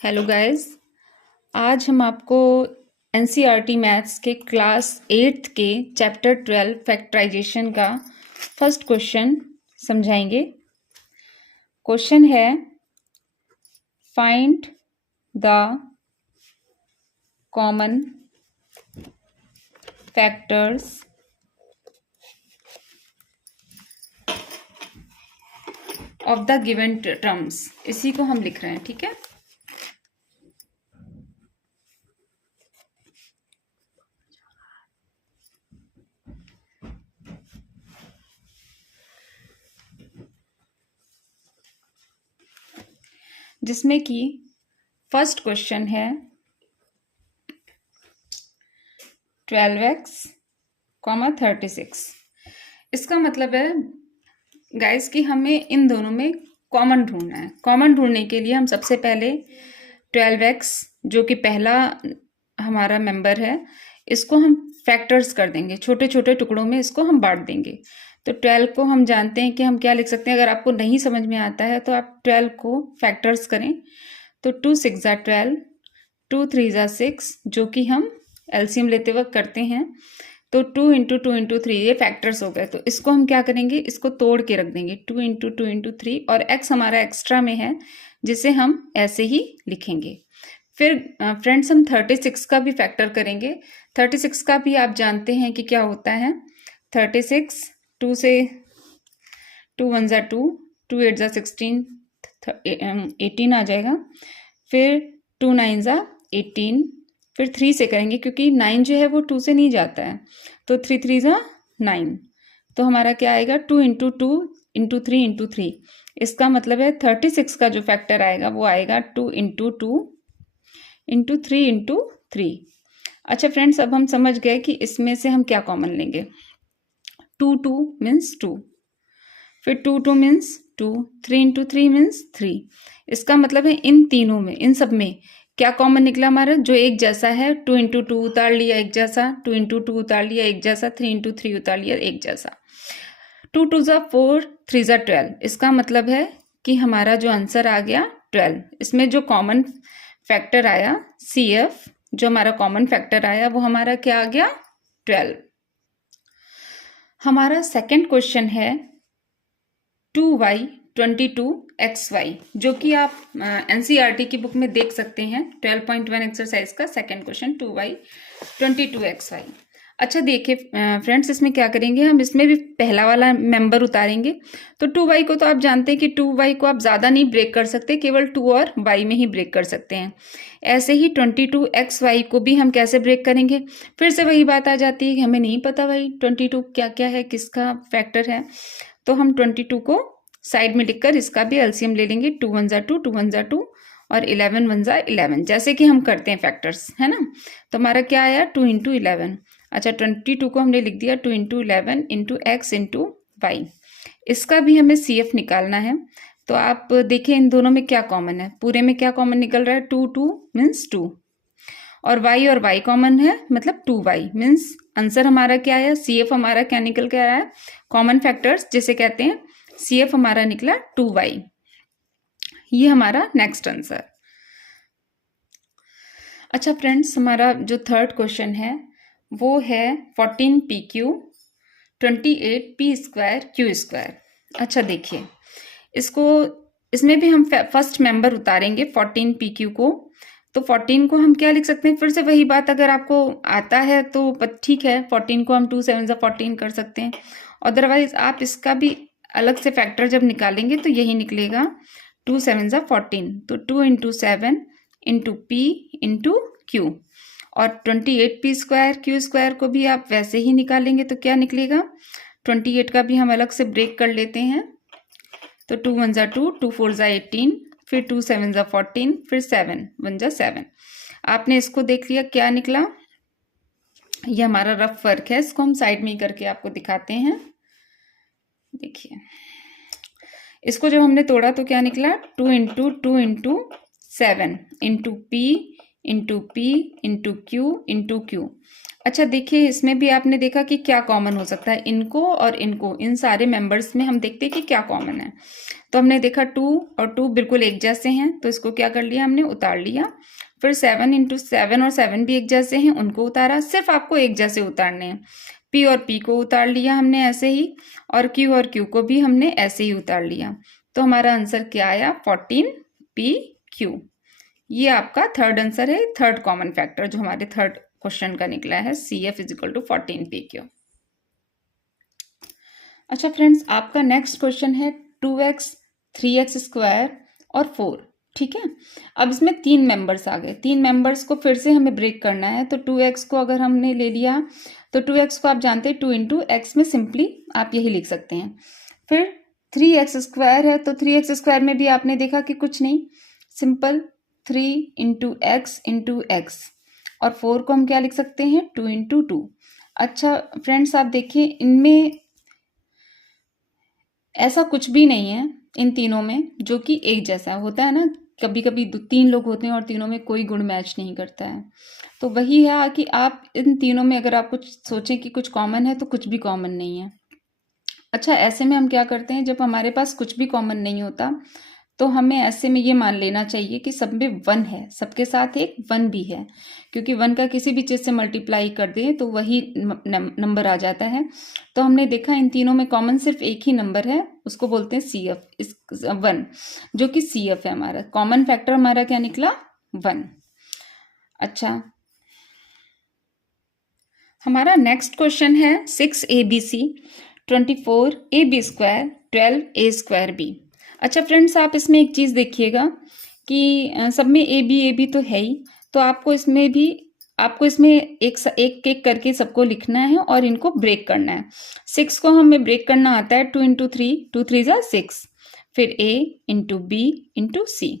Hello guys. आज हम आपको एनसीईआरटी मैथ्स के क्लास 8th के चैप्टर 12 फैक्टराइजेशन का फर्स्ट क्वेश्चन समझाएंगे। क्वेश्चन है find the common factors of the given terms. इसी को हम लिख रहे हैं, ठीक है। जिसमें कि फर्स्ट क्वेश्चन है 12x, 36। इसका मतलब है गाइस कि हमें इन दोनों में कॉमन ढूंढना है। कॉमन ढूंढने के लिए हम सबसे पहले 12x जो कि पहला हमारा मेंबर है, इसको हम फैक्टर्स कर देंगे, छोटे छोटे टुकड़ों में इसको हम बांट देंगे। तो 12 को हम जानते हैं कि हम क्या लिख सकते हैं। अगर आपको नहीं समझ में आता है तो आप 12 को फैक्टर्स करें। तो 2 6 ज़ा 12, 2 3 ज़ा 6, जो कि हम एलसीएम लेते वक्त करते हैं। तो 2 इंटू 2 इंटू 3 ये फैक्टर्स हो गए। तो इसको हम क्या करेंगे, इसको तोड़ के रख देंगे 2 इंटू 2 इंटू 3, और x हमारा एक्स्ट्रा में है जिसे हम ऐसे ही लिखेंगे। फिर फ्रेंड्स हम 36 का भी फैक्टर करेंगे। 36 का भी आप जानते हैं कि क्या होता है। 36 2 से 2 1 ज़ा 2, 2 8 ज़ा 16, 18 आ जाएगा। फिर 2 9 ज़ा 18, फिर 3 से करेंगे क्योंकि 9 जो है वो 2 से नहीं जाता है। तो 3 3 ज़ा 9, तो हमारा क्या आएगा 2 इंटू 2 इंटू 3 इंटू 3। इसका मतलब है 36 का जो फैक्टर आएगा वो आएगा 2 इंटू 2 इंटू 3 इंटू 3। अच्छा फ्रेंड्स, अब हम समझ गए कि इसमें से हम क्या कॉमन लेंगे। 2 2 मीन्स 2, फिर 2 2 मीन्स 2, 3 इंटू 3 मीन्स 3। इसका मतलब है इन तीनों में, इन सब में क्या कॉमन निकला हमारा, जो एक जैसा है। 2 इंटू 2 उतार लिया एक जैसा, 2 इंटू 2 उतार लिया एक जैसा, 3 इंटू 3 उतार लिया एक जैसा। 2 2 ज़ा 4, 3 ज़ा 12। इसका मतलब है कि हमारा जो आंसर आ गया 12। इसमें जो कॉमन फैक्टर आया CF, जो हमारा कॉमन फैक्टर आया वो हमारा क्या आ गया 12। हमारा सेकंड क्वेश्चन है 2y 22xy, जो कि आप एनसीईआरटी की बुक में देख सकते हैं। 12.1 एक्सरसाइज का सेकंड क्वेश्चन 2y 22xy। अच्छा देखिए फ्रेंड्स, इसमें क्या करेंगे, हम इसमें भी पहला वाला मेंबर उतारेंगे। तो 2y को तो आप जानते हैं कि 2y को आप ज़्यादा नहीं ब्रेक कर सकते, केवल 2 और y में ही ब्रेक कर सकते हैं। ऐसे ही 22xy को भी हम कैसे ब्रेक करेंगे, फिर से वही बात आ जाती है कि हमें नहीं पता भाई 22 क्या क्या है, किसका फैक्टर है। तो हम 22 को साइड में लिखकर इसका भी एलसीएम ले लेंगे। 2 1 ज़ा 2, 2 1 ज़ा 2, और 11 1 ज़ा 11, जैसे कि हम करते हैं फैक्टर्स, है ना। तो हमारा क्या आया 2 इंटू 11। अच्छा 22 को हमने लिख दिया 2 into 11 into X into Y. इसका भी हमें CF निकालना है। तो आप देखिए इन दोनों में क्या कॉमन है, पूरे में क्या कॉमन निकल रहा है, 2 2 मीन्स 2, और y कॉमन है, मतलब 2y मीन्स आंसर हमारा क्या आया, CF हमारा क्या निकल के आया है, कॉमन फैक्टर्स जिसे कहते हैं। CF हमारा निकला 2y। ये हमारा नेक्स्ट आंसर। अच्छा फ्रेंड्स, हमारा जो थर्ड क्वेश्चन है वो है 14pq 28p² अच्छा देखिए इसको, इसमें भी हम फर्स्ट मेंबर उतारेंगे 14pq को। तो 14 को हम क्या लिख सकते हैं, फिर से वही बात, अगर आपको आता है तो ठीक है, 14 को हम 2 7 ज़ा 14 कर सकते हैं। अदरवाइज आप इसका भी अलग से फैक्टर जब निकालेंगे तो यही निकलेगा 2 7 ज़ा 14। तो 2 into 7 into p into q, और 28p² को भी आप वैसे ही निकालेंगे तो क्या निकलेगा, 28 का भी हम अलग से ब्रेक कर लेते हैं। तो 2 1 ज़ा 2, 2 4 ज़ा 18, फिर 2 7 ज़ा 14, फिर 7 1 ज़ा 7। आपने इसको देख लिया क्या निकला। ये हमारा रफ वर्क है, इसको हम साइड में ही करके आपको दिखाते हैं। देखिए इसको जब हमने तोड़ा तो क्या निकला, 2 into 2 into 7 into p into p into q into q। अच्छा देखिए, इसमें भी आपने देखा कि क्या कॉमन हो सकता है, इनको और इनको, इन सारे मेंबर्स में हम देखते हैं कि क्या कॉमन है। तो हमने देखा 2 और 2 बिल्कुल एक जैसे हैं, तो इसको क्या कर लिया हमने, उतार लिया। फिर 7 इंटू 7 और 7 भी एक जैसे हैं, उनको उतारा। सिर्फ आपको एक जैसे उतारने हैं। पी और पी को उतार लिया हमने ऐसे ही, और क्यू और क्यू को भी हमने ऐसे ही उतार लिया। तो हमारा आंसर क्या आया, 14PQ। ये आपका थर्ड आंसर है, थर्ड कॉमन फैक्टर जो हमारे थर्ड क्वेश्चन का निकला है, CF इजिकल टू 14PQ। अच्छा फ्रेंड्स, आपका नेक्स्ट क्वेश्चन है 2x, 3x स्क्वायर और 4। ठीक है, अब इसमें 3 मेंबर्स आ गए। 3 मेंबर्स को फिर से हमें ब्रेक करना है। तो 2x को अगर हमने ले लिया तो 2x को आप जानते हैं 2 इंटू एक्स में सिंपली आप यही लिख सकते हैं। फिर 3x स्क्वायर है, तो 3x स्क्वायर में भी आपने देखा कि कुछ नहीं, सिंपल 3 इंटू एक्स, और 4 को हम क्या लिख सकते हैं, 2 इंटू 2। अच्छा फ्रेंड्स, आप देखिए इनमें ऐसा कुछ भी नहीं है इन तीनों में जो कि एक जैसा होता है ना। कभी कभी 3 लोग होते हैं और तीनों में कोई गुण मैच नहीं करता है। तो वही है कि आप इन तीनों में अगर आप कुछ सोचें कि कुछ कॉमन है, तो कुछ भी कॉमन नहीं है। अच्छा, ऐसे में हम क्या करते हैं, जब हमारे पास कुछ भी कॉमन नहीं होता तो हमें ऐसे में ये मान लेना चाहिए कि सब में 1 है, सबके साथ एक 1 भी है, क्योंकि 1 का किसी भी चीज़ से मल्टीप्लाई कर दें तो वही नंबर आ जाता है। तो हमने देखा इन तीनों में कॉमन सिर्फ एक ही नंबर है, उसको बोलते हैं CF, इस 1, जो कि CF है हमारा कॉमन फैक्टर। हमारा क्या निकला, 1। अच्छा, हमारा नेक्स्ट क्वेश्चन है 6ABC 24AB square 12A square B। अच्छा फ्रेंड्स, आप इसमें एक चीज़ देखिएगा कि सब में ए बी तो है ही, तो आपको इसमें एक एक करके सबको लिखना है और इनको ब्रेक करना है। 6 को हमें ब्रेक करना आता है, 2 इंटू 3, 2 3 ज़ा 6, फिर A into B into C।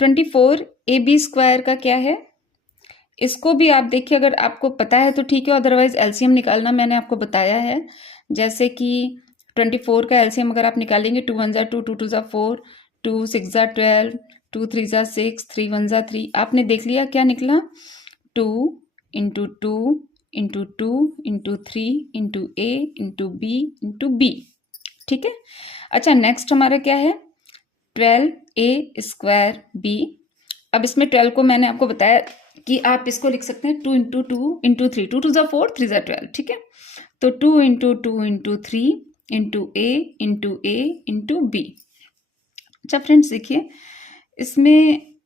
24AB square का क्या है, इसको भी आप देखिए, अगर आपको पता है तो ठीक है, अदरवाइज एलसीएम निकालना मैंने आपको बताया है। जैसे कि 24 का एलसीएम अगर आप निकालेंगे, 2 1 ज़ा 2, 2 2 ज़ा 4, 2 6 ज़ा 12, 2 3 ज़ा 6, 3 1 ज़ा 3। आपने देख लिया क्या निकला, 2 into 2 into 2 into 3 into A into B into B। ठीक है। अच्छा, नेक्स्ट हमारा क्या है, 12A स्क्वायर B। अब इसमें 12 को मैंने आपको बताया कि आप इसको लिख सकते हैं 2 इंटू 2 इंटू 3, 2 2 ज़ा 4, 3 ज़ा 12। ठीक है, तो 2 into 2 into 3 into A into B। अच्छा फ्रेंड्स, देखिए इसमें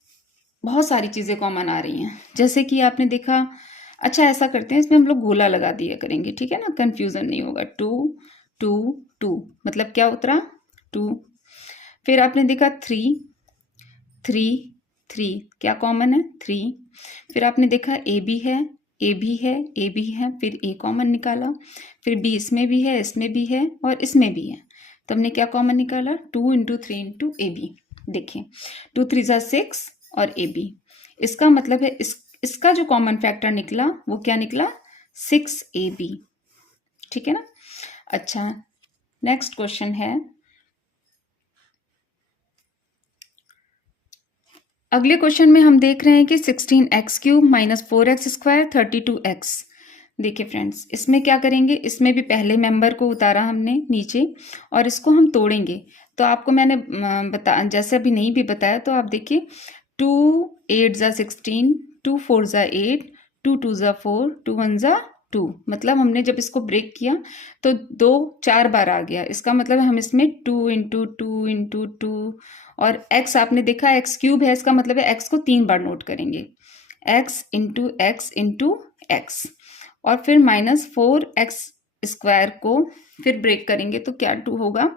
बहुत सारी चीज़ें कॉमन आ रही हैं, जैसे कि आपने देखा। अच्छा, ऐसा करते हैं, इसमें हम लोग गोला लगा दिया करेंगे, ठीक है ना, कंफ्यूजन नहीं होगा। 2 2 2 मतलब क्या उतरा, 2। फिर आपने देखा 3 3 3, क्या कॉमन है, 3। फिर आपने देखा ए भी है, ए भी है, ए भी है, फिर ए कॉमन निकाला। फिर बी इसमें भी है, इसमें भी है और इसमें भी है, तो हमने क्या कॉमन निकाला, 2 इंटू 3 इंटू ए बी। देखिए 2 3 ज़ा 6 और ए बी, इसका मतलब है इसका जो कॉमन फैक्टर निकला वो क्या निकला, 6AB। ठीक है ना। अच्छा, नेक्स्ट क्वेश्चन है, अगले क्वेश्चन में हम देख रहे हैं कि 16x³ minus 4x square 32x। देखिए फ्रेंड्स, इसमें क्या करेंगे, इसमें भी पहले मेंबर को उतारा हमने नीचे और इसको हम तोड़ेंगे। तो आपको मैंने जैसे अभी नहीं भी बताया, तो आप देखिए 2 8 ज़ा 16, 2 4 ज़ा 8, 2 2 ज़ा 4, 2 1 ज़ा 2। मतलब हमने जब इसको ब्रेक किया तो 2 4 बार आ गया, इसका मतलब हम इसमें 2 इंटू 2 इंटू 2, और x आपने देखा x³ है, इसका मतलब है x को 3 बार नोट करेंगे, x इंटू एक्स, और फिर माइनस 4x स्क्वायर को फिर ब्रेक करेंगे तो क्या 2 होगा,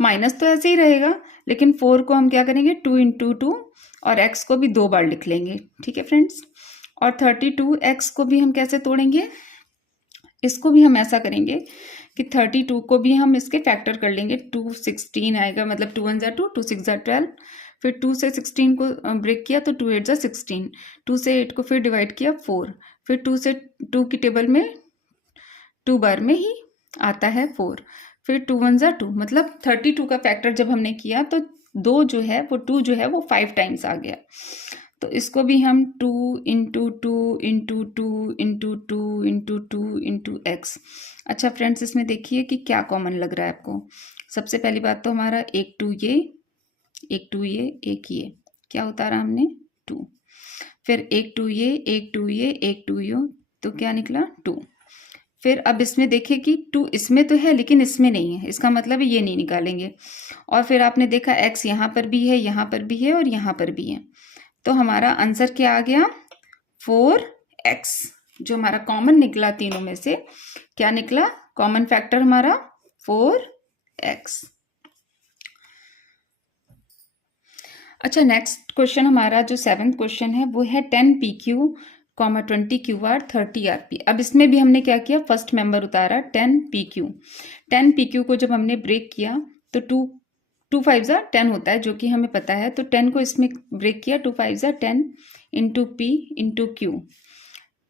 माइनस तो ऐसे ही रहेगा, लेकिन 4 को हम क्या करेंगे 2 इंटू 2, और x को भी 2 बार लिख लेंगे। ठीक है फ्रेंड्स, और 32x को भी हम कैसे तोड़ेंगे, इसको भी हम ऐसा करेंगे कि 32 को भी हम इसके फैक्टर कर लेंगे, 2 16 आएगा, मतलब 2 1 ज़ा 2, 2 6 ज़ा 12, फिर 2 से 16 को ब्रेक किया तो 2 8 ज़ा 16, 2 से 8 को फिर डिवाइड किया 4, फिर 2 से 2 की टेबल में 2 बार में ही आता है 4, फिर 2 1 ज़ा 2, मतलब 32 का फैक्टर जब हमने किया तो 2 जो है वो 2 जो है वो 5 टाइम्स आ गया। तो इसको भी हम 2 into two into two into two into two into x. अच्छा फ्रेंड्स, इसमें देखिए कि क्या कॉमन लग रहा है आपको। सबसे पहली बात तो हमारा एक 2 ये, एक 2 ये क्या उतारा हमने 2, फिर एक 2 ये, एक 2 ये, एक 2 ये, तो क्या निकला 2। फिर अब इसमें देखिए कि 2 इसमें तो है लेकिन इसमें नहीं है, इसका मतलब ये नहीं निकालेंगे। और फिर आपने देखा x यहाँ पर भी है, यहाँ पर भी है और यहाँ पर भी है, तो हमारा आंसर क्या आ गया 4x। जो हमारा कॉमन निकला तीनों में से, क्या निकला कॉमन फैक्टर हमारा 4x। अच्छा, नेक्स्ट क्वेश्चन हमारा जो 7th क्वेश्चन है वो है 10 PQ, 20 QR, 30 RP। अब इसमें भी हमने क्या किया, फर्स्ट मेंबर उतारा 10 PQ। 10 PQ को जब हमने ब्रेक किया तो 2 5 10 होता है, जो कि हमें पता है। तो 10 को इसमें ब्रेक किया, 2 5 10 into P into Q।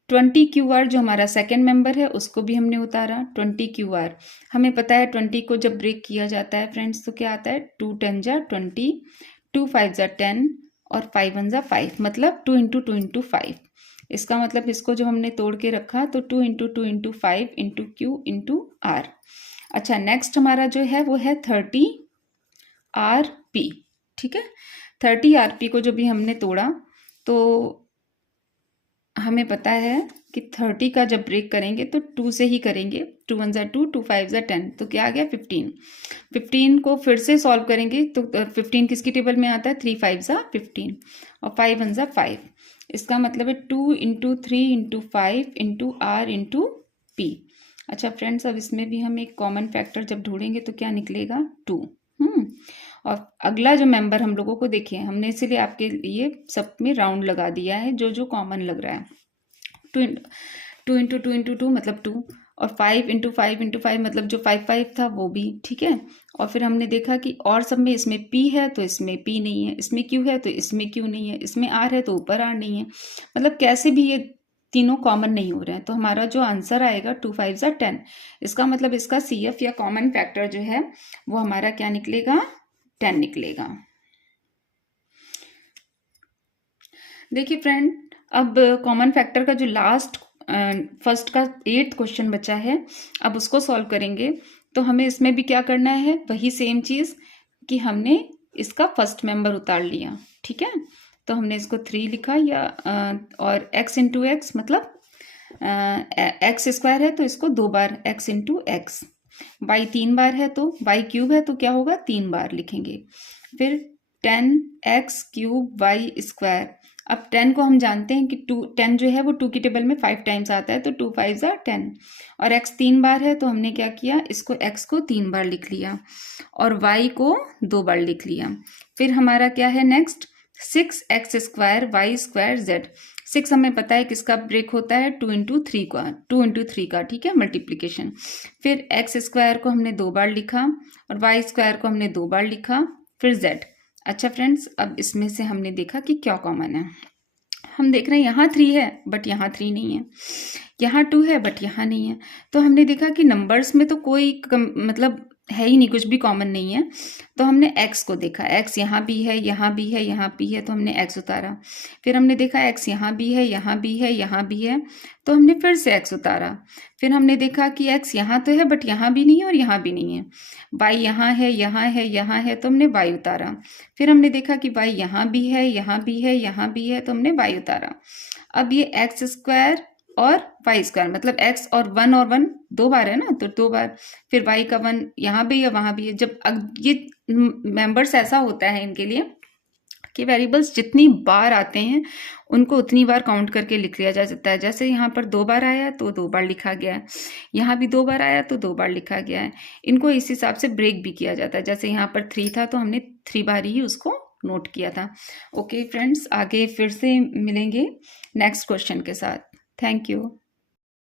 20 QR जो हमारा सेकेंड मेंबर है उसको भी हमने उतारा 20 QR। हमें पता है 20 को जब ब्रेक किया जाता है फ्रेंड्स तो क्या आता है, 2 10 20, 2 5 10 और 5 1 5, मतलब 2 इंटू 2 इंटू 5। इसका मतलब इसको जब हमने तोड़ के रखा तो 2 into 2 into 5 into Q into R। अच्छा, नेक्स्ट हमारा जो है वो है 30 RP। ठीक है, 30 RP को जो भी हमने तोड़ा तो हमें पता है कि 30 का जब ब्रेक करेंगे तो 2 से ही करेंगे, 2 1 2, 2 5 10, तो क्या आ गया 15। 15 को फिर से सॉल्व करेंगे तो 15 किसकी टेबल में आता है, 3 5 15 और 5 1 5। इसका मतलब है 2 into 3 into 5 into R into P। अच्छा फ्रेंड्स, अब इसमें भी हम एक कॉमन फैक्टर जब ढूंढेंगे तो क्या निकलेगा 2। और अगला जो मेंबर हम लोगों को देखिए, हमने इसीलिए आपके लिए सब में राउंड लगा दिया है जो जो कॉमन लग रहा है। 2 इंटू 2 इंटू 2 मतलब 2, और 5 इंटू 5 इंटू 5 मतलब जो 5 5 था वो भी। ठीक है, और फिर हमने देखा कि और सब में इसमें P है तो इसमें P नहीं है, इसमें Q है तो इसमें Q नहीं है, इसमें R है तो ऊपर R नहीं है, मतलब कैसे भी ये तीनों कॉमन नहीं हो रहे हैं। तो हमारा जो आंसर आएगा 2 5 10। इसका मतलब इसका CF या कॉमन फैक्टर जो है वो हमारा क्या निकलेगा, 10 निकलेगा। देखिए फ्रेंड, अब कॉमन फैक्टर का जो लास्ट फर्स्ट का 8th क्वेश्चन बचा है, अब उसको सॉल्व करेंगे। तो हमें इसमें भी क्या करना है, वही सेम चीज़ कि हमने इसका फर्स्ट मेंबर उतार लिया। ठीक है, तो हमने इसको 3 लिखा या और x इंटू एक्स, मतलब एक्स स्क्वायर है तो इसको 2 बार x इंटू एक्स, y 3 बार है तो y क्यूब है तो क्या होगा 3 बार लिखेंगे। फिर 10x क्यूब y स्क्वायर। अब 10 को हम जानते हैं कि 10 जो है वो 2 की टेबल में 5 टाइम्स आता है, तो 2 5 10, और x 3 बार है तो हमने क्या किया, इसको x को 3 बार लिख लिया और y को 2 बार लिख लिया। फिर हमारा क्या है next, 6x square Y square z। 6 हमें पता है किसका ब्रेक होता है, 2 इंटू 3 का, 2 इंटू 3 का। ठीक है, मल्टीप्लीकेशन। फिर x स्क्वायर को हमने 2 बार लिखा और y स्क्वायर को हमने 2 बार लिखा, फिर z। अच्छा फ्रेंड्स, अब इसमें से हमने देखा कि क्या कॉमन है। हम देख रहे हैं यहाँ 3 है बट यहाँ 3 नहीं है, यहाँ 2 है बट यहाँ नहीं है। तो हमने देखा कि नंबर्स में तो कोई मतलब है ही नहीं, कुछ भी कॉमन नहीं है। तो हमने x को देखा, x यहाँ भी है, यहाँ भी है, यहाँ भी है, तो हमने x उतारा। फिर हमने देखा x यहाँ भी है, यहाँ भी है, यहाँ भी है, तो हमने फिर से x उतारा। फिर हमने देखा कि x यहाँ तो है बट यहाँ भी नहीं है और यहाँ भी नहीं है, y यहाँ है, यहाँ है, यहाँ है, तो हमने y उतारा। फिर हमने देखा कि y यहाँ भी है, यहाँ भी है, यहाँ भी है, तो हमने y उतारा। अब ये एक्स स्क्वायर और वाई स्क्वायर, मतलब x और 1 और 1 2 बार है ना, तो 2 बार। फिर y का 1 यहाँ भी है, वहाँ भी है। जब ये मेंबर्स ऐसा होता है इनके लिए कि वेरिएबल्स जितनी बार आते हैं उनको उतनी बार काउंट करके लिख लिया जा सकता है। जैसे यहाँ पर 2 बार आया तो 2 बार लिखा गया है, यहाँ भी 2 बार आया तो 2 बार लिखा गया है। इनको इस हिसाब से ब्रेक भी किया जाता है। जैसे यहाँ पर 3 था तो हमने 3 बार ही उसको नोट किया था। ओके फ्रेंड्स, आगे फिर से मिलेंगे नेक्स्ट क्वेश्चन के साथ। Thank you.